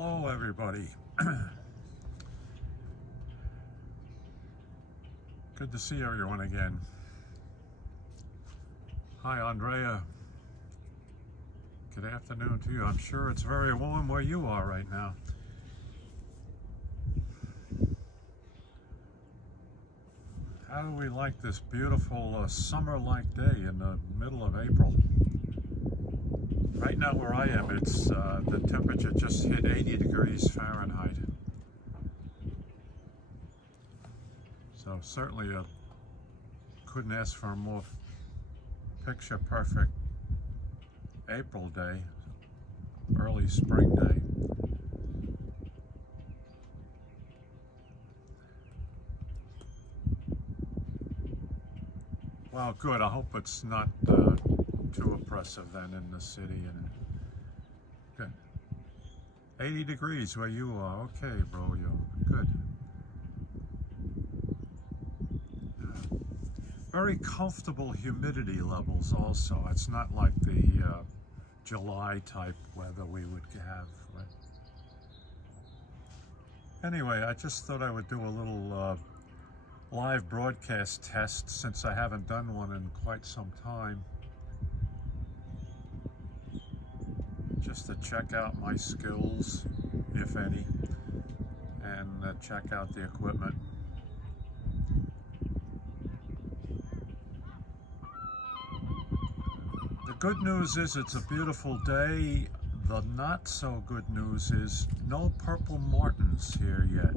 Hello, everybody. Good to see everyone again. Hi, Andrea. Good afternoon to you. I'm sure it's very warm where you are right now. How do we like this beautiful summer-like day in the middle of April? Right now where I am, it's the temperature just hit 80 degrees Fahrenheit. So certainly couldn't ask for a more picture-perfect April day, early spring day. Well, good. I hope it's not too oppressive then in the city. And good. 80 degrees where you are. Okay, bro. Good. Very comfortable humidity levels also. It's not like the July type weather we would have. Right? Anyway, I just thought I would do a little live broadcast test since I haven't done one in quite some time. Just to check out my skills, if any, and check out the equipment. The good news is it's a beautiful day. The not so good news is no purple martins here yet.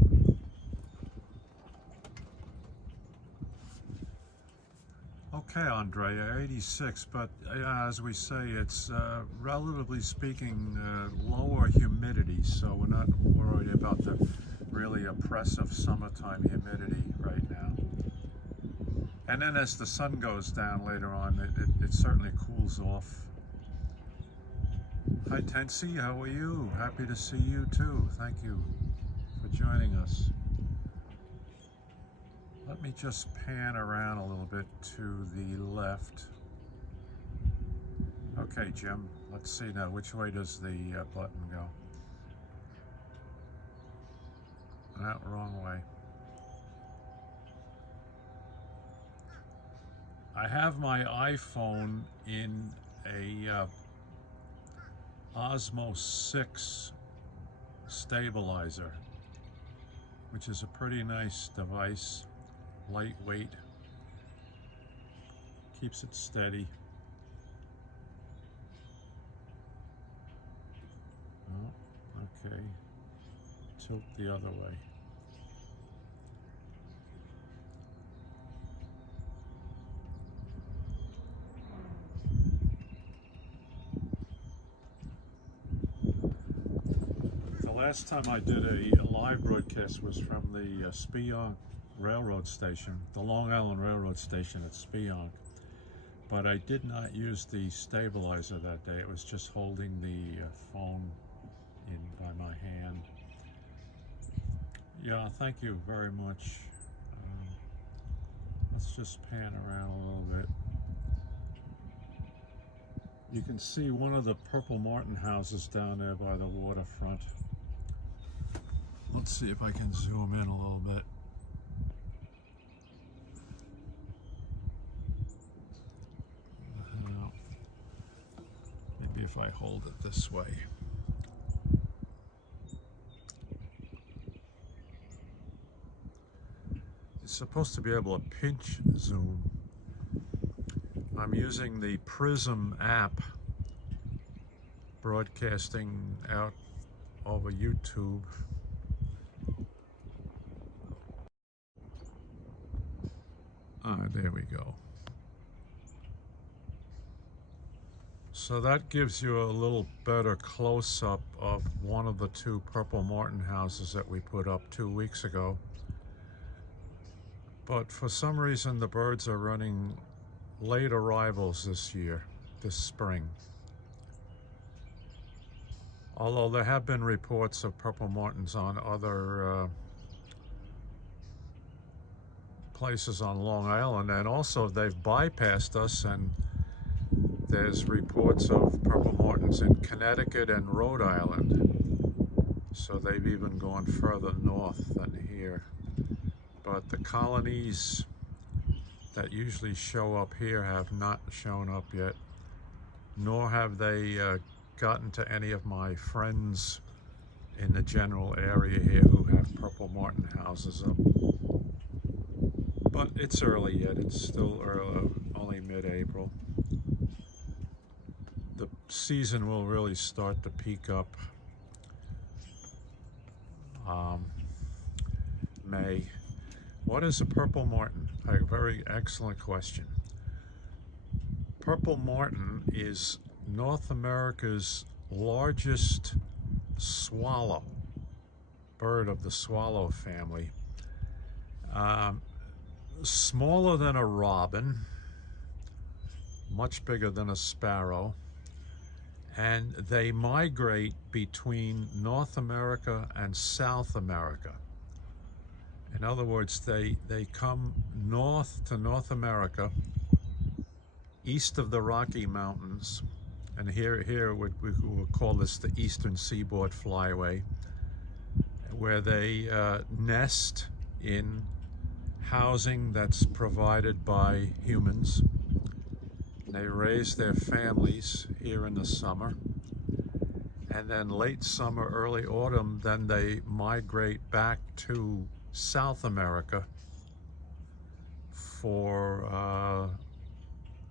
Okay, Andrea, 86, but as we say, it's relatively speaking lower humidity, so we're not worried about the really oppressive summertime humidity right now. And then as the sun goes down later on, it certainly cools off. Hi, Tensi, how are you? Happy to see you too. Thank you for joining us. Let me just pan around a little bit to the left. Okay, Jim, let's see now. Which way does the button go? That wrong way. I have my iPhone in a Osmo 6 stabilizer, which is a pretty nice device. Lightweight, keeps it steady. Oh, okay. Tilt the other way. The last time I did a live broadcast was from the Speonk Railroad Station, the Long Island Railroad Station at Speonk, but I did not use the stabilizer that day. It was just holding the phone in by my hand. Yeah, thank you very much. Let's just pan around a little bit. You can see one of the purple martin houses down there by the waterfront. Let's see if I can zoom in a little bit. If I hold it this way. It's supposed to be able to pinch zoom. I'm using the Prism app, broadcasting out over YouTube. There we go. So that gives you a little better close-up of one of the two purple martin houses that we put up 2 weeks ago. But for some reason, the birds are running late arrivals this spring. Although there have been reports of purple martins on other places on Long Island, and also they've bypassed us, and there's reports of purple martins in Connecticut and Rhode Island. So they've even gone further north than here. But the colonies that usually show up here have not shown up yet, nor have they gotten to any of my friends in the general area here who have Purple Martin houses up. But it's early yet, it's still early, only mid-April. The season will really start to peak up May. What is a Purple Martin? A very excellent question. Purple Martin is North America's largest swallow, bird of the swallow family. Smaller than a robin, much bigger than a sparrow, and they migrate between North America and South America. In other words, they come north to North America, east of the Rocky Mountains, and here we will call this the Eastern Seaboard Flyway, where they nest in housing that's provided by humans. They raise their families here in the summer, and then late summer, early autumn, then they migrate back to South America for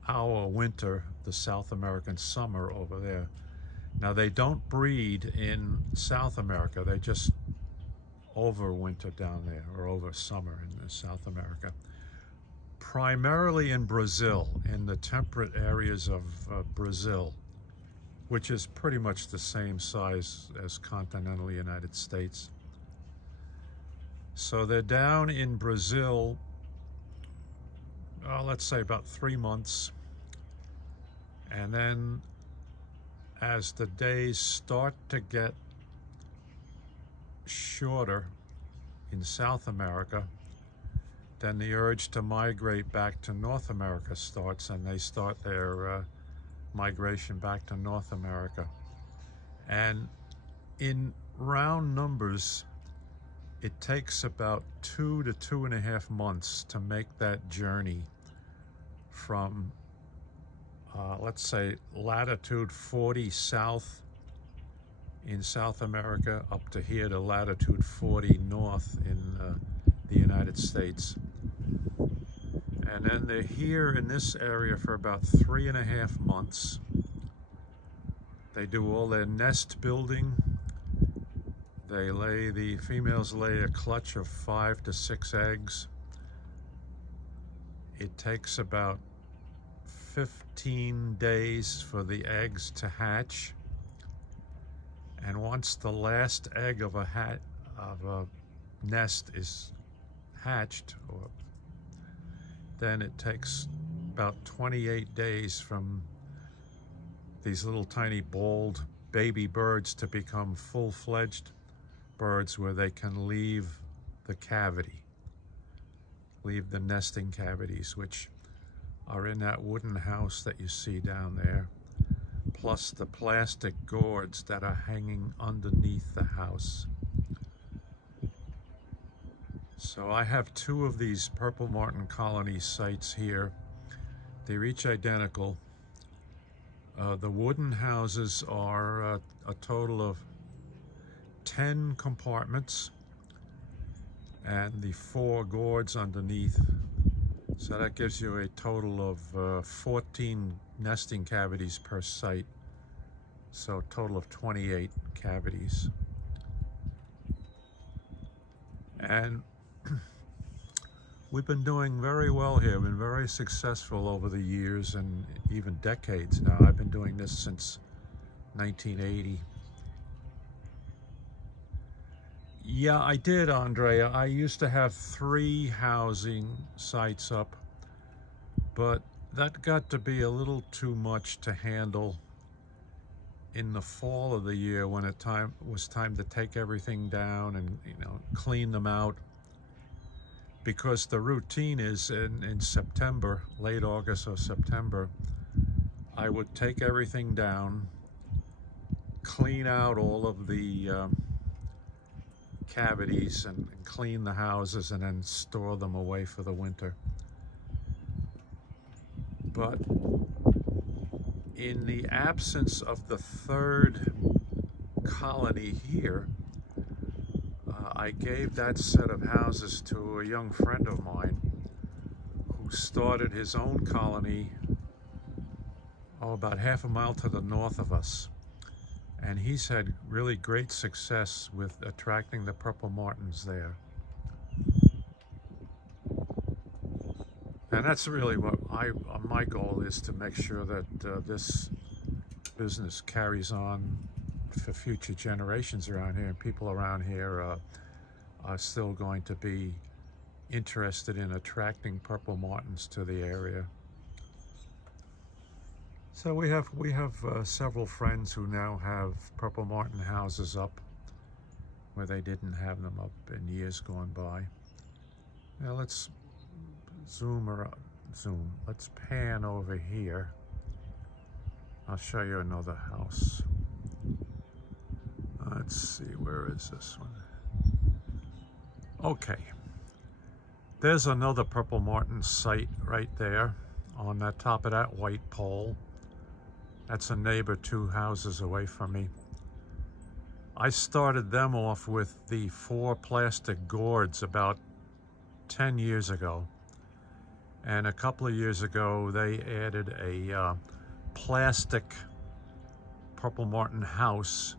our winter, the South American summer over there. Now they don't breed in South America, they just overwinter down there, or over summer in South America. Primarily in Brazil, in the temperate areas of Brazil, which is pretty much the same size as continental United States. So they're down in Brazil, let's say about 3 months. And then as the days start to get shorter in South America, then the urge to migrate back to North America starts, and they start their migration back to North America. And in round numbers, it takes about 2 to 2.5 months to make that journey from, let's say, latitude 40 south in South America up to here to latitude 40 north in the United States. And then they're here in this area for about 3.5 months. They do all their nest building. The females lay a clutch of 5 to 6 eggs. It takes about 15 days for the eggs to hatch. And once the last egg of a nest is hatched, then it takes about 28 days from these little tiny bald baby birds to become full-fledged birds where they can leave the cavity, leave the nesting cavities, which are in that wooden house that you see down there, plus the plastic gourds that are hanging underneath the house. So I have 2 of these Purple Martin colony sites here. They're each identical. The wooden houses are a total of 10 compartments, and the 4 gourds underneath. So that gives you a total of 14 nesting cavities per site. So a total of 28 cavities. And we've been doing very well here, been very successful over the years and even decades now. I've been doing this since 1980. Yeah, I did, Andrea. I used to have 3 housing sites up, but that got to be a little too much to handle in the fall of the year when it was time to take everything down and clean them out. Because the routine is in September, late August or September, I would take everything down, clean out all of the cavities and clean the houses and then store them away for the winter. But in the absence of the third colony here, I gave that set of houses to a young friend of mine who started his own colony about half a mile to the north of us. And he's had really great success with attracting the purple martins there. And that's really what my goal is, to make sure that this business carries on for future generations around here, and people around here are still going to be interested in attracting purple martins to the area. So we have several friends who now have purple martin houses up where they didn't have them up in years gone by. Now let's let's pan over here. I'll show you another house. Let's see, where is this one? Okay, there's another purple martin site right there on that top of that white pole. That's a neighbor 2 houses away from me. I started them off with the 4 plastic gourds about 10 years ago. And a couple of years ago, they added a plastic purple martin house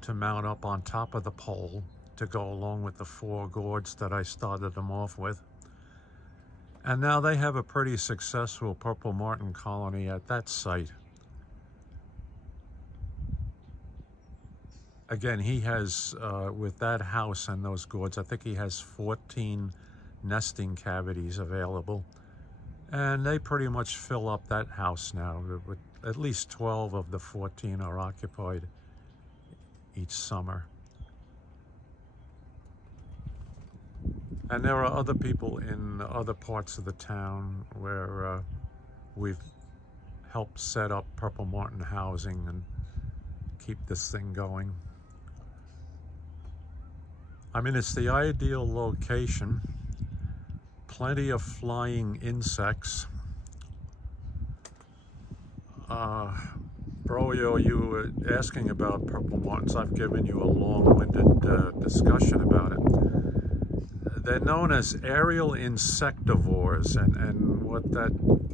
to mount up on top of the pole to go along with the 4 gourds that I started them off with. And now they have a pretty successful purple martin colony at that site. Again, he has, with that house and those gourds, I think he has 14 nesting cavities available. And they pretty much fill up that house now. With at least 12 of the 14 are occupied each summer. And there are other people in other parts of the town where we've helped set up purple martin housing and keep this thing going. I mean, it's the ideal location. Plenty of flying insects. Broyo, you were asking about purple martins. I've given you a long-winded discussion about it. They're known as aerial insectivores, and what that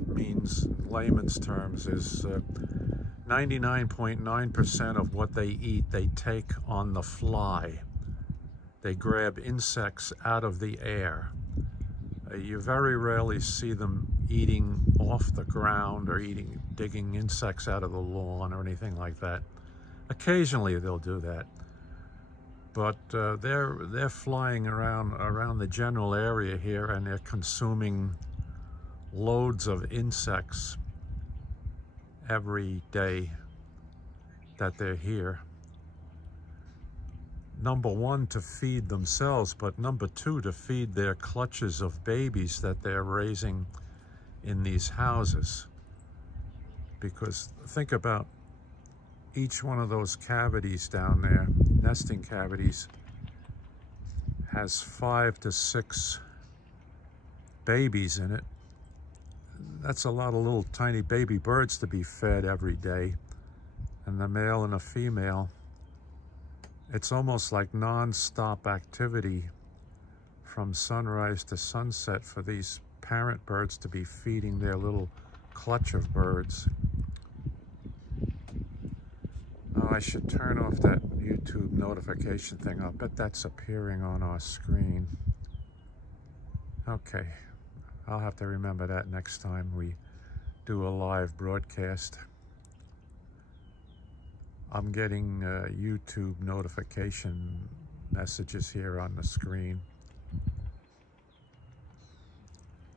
means in layman's terms is 99.9% of what they eat, they take on the fly. They grab insects out of the air. You very rarely see them eating off the ground or digging insects out of the lawn or anything like that. Occasionally they'll do that, but they're flying around the general area here, and they're consuming loads of insects every day that they're here. Number 1, to feed themselves, but number 2, to feed their clutches of babies that they're raising in these houses. Because think about each one of those cavities down there, nesting cavities, has 5 to 6 babies in it. That's a lot of little tiny baby birds to be fed every day. And the male and the female, it's almost like non-stop activity from sunrise to sunset for these parent birds to be feeding their little clutch of birds. Oh, I should turn off that YouTube notification thing. I'll bet that's appearing on our screen. Okay, I'll have to remember that next time we do a live broadcast. I'm getting YouTube notification messages here on the screen.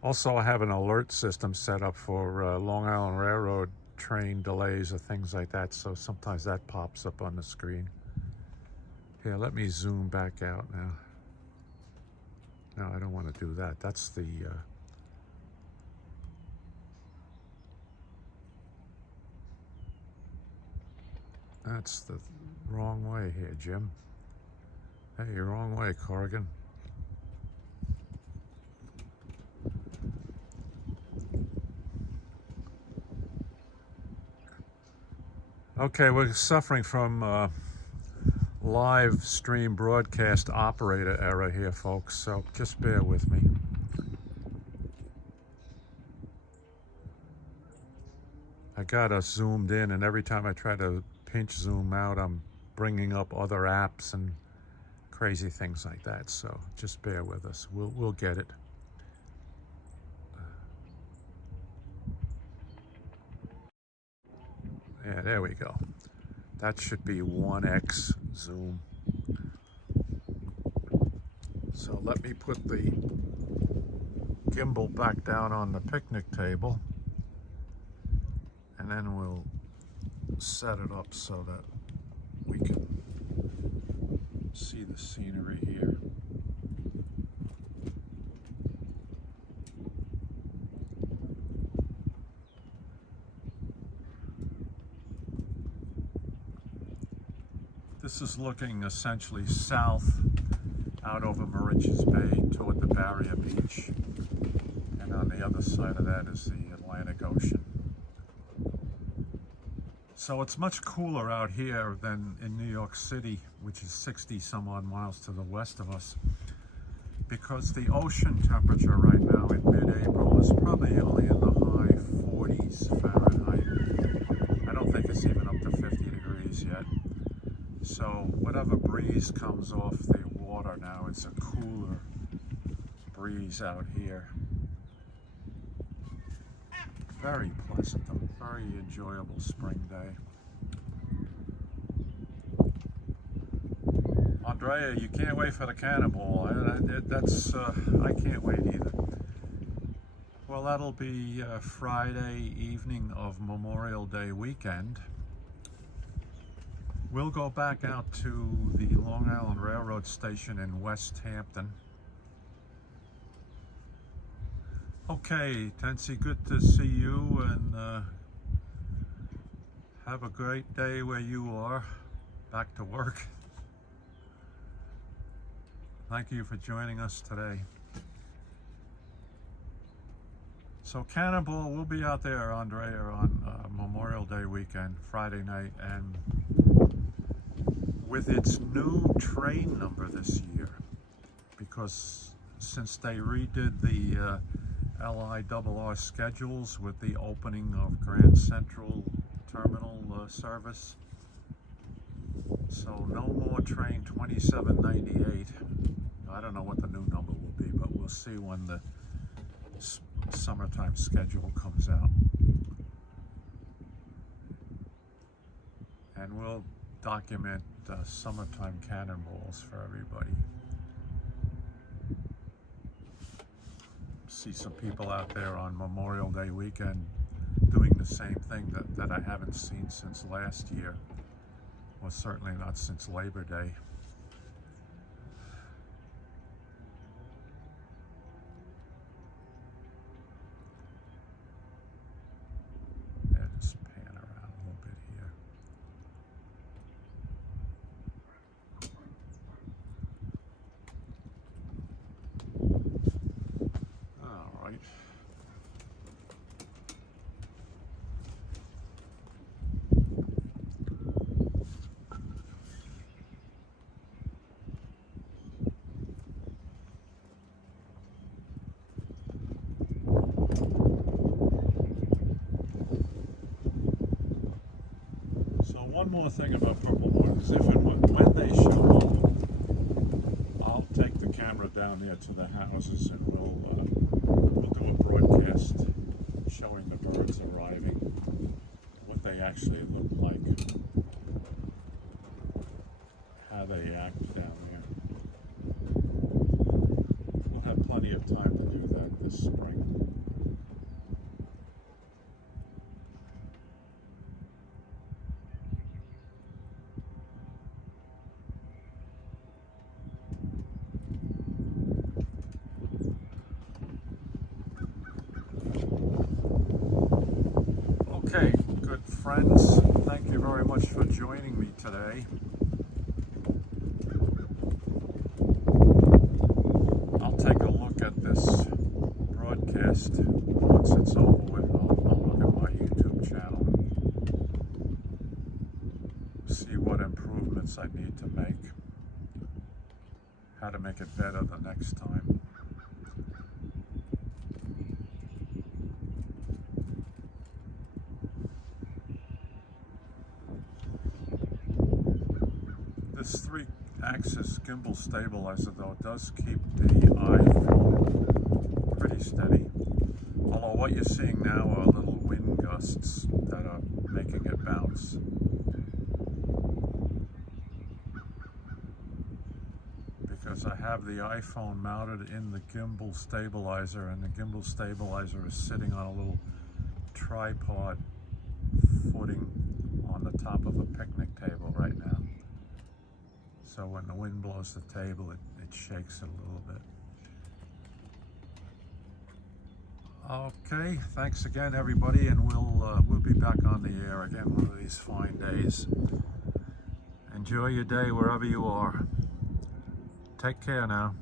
Also, I have an alert system set up for Long Island Railroad train delays or things like that, so sometimes that pops up on the screen. Here, let me zoom back out now. No, I don't want to do that. That's the wrong way here, Jim. Hey, wrong way, Corrigan. Okay, we're suffering from live stream broadcast operator error here, folks, so just bear with me. I got us zoomed in, and every time I try to pinch zoom out, I'm bringing up other apps and crazy things like that, so just bear with us. We'll get it. Yeah, there we go. That should be 1x zoom. So let me put the gimbal back down on the picnic table, and then we'll set it up so that we can see the scenery here. This is looking essentially south out over Moriches Bay toward the Barrier Beach, and on the other side of that is the Atlantic Ocean. So it's much cooler out here than in New York City, which is 60 some odd miles to the west of us, because the ocean temperature right now in mid-April is probably only in the high 40s Fahrenheit. I don't think it's even up to 50 degrees yet. So whatever breeze comes off the water now, it's a cooler breeze out here. Very pleasant, a very enjoyable spring day. Andrea, you can't wait for the cannonball. I can't wait either. Well, that'll be Friday evening of Memorial Day weekend. We'll go back out to the Long Island Railroad Station in West Hampton. Okay, Tensi, good to see you, and have a great day where you are. Back to work. Thank you for joining us today. So Cannonball, we'll be out there, Andrea, on Memorial Day weekend, Friday night, and with its new train number this year, because since they redid the LIRR schedules with the opening of Grand Central Terminal service, so no more train 2798. I don't know what the new number will be, but we'll see when the summertime schedule comes out. And we'll document summertime cannonballs for everybody. See some people out there on Memorial Day weekend doing the same thing that I haven't seen since last year. Well, certainly not since Labor Day. Yeah, just pan around a little bit here. All right. One more thing about Purple Moon is if and when they show up, I'll take the camera down there to the houses, and we'll do a broadcast showing the birds arriving, what they actually look like, how they act down there. We'll have plenty of time to do that this spring. Okay, good friends, thank you very much for joining me today. to make, how to make it better the next time. This 3-axis gimbal stabilizer though does keep the iPhone pretty steady. Although what you're seeing now are little wind gusts that are making it bounce. Because I have the iPhone mounted in the gimbal stabilizer, and the gimbal stabilizer is sitting on a little tripod footing on the top of a picnic table right now. So when the wind blows the table, it shakes it a little bit. Okay, thanks again everybody, and we'll be back on the air again one of these fine days. Enjoy your day wherever you are. Take care now.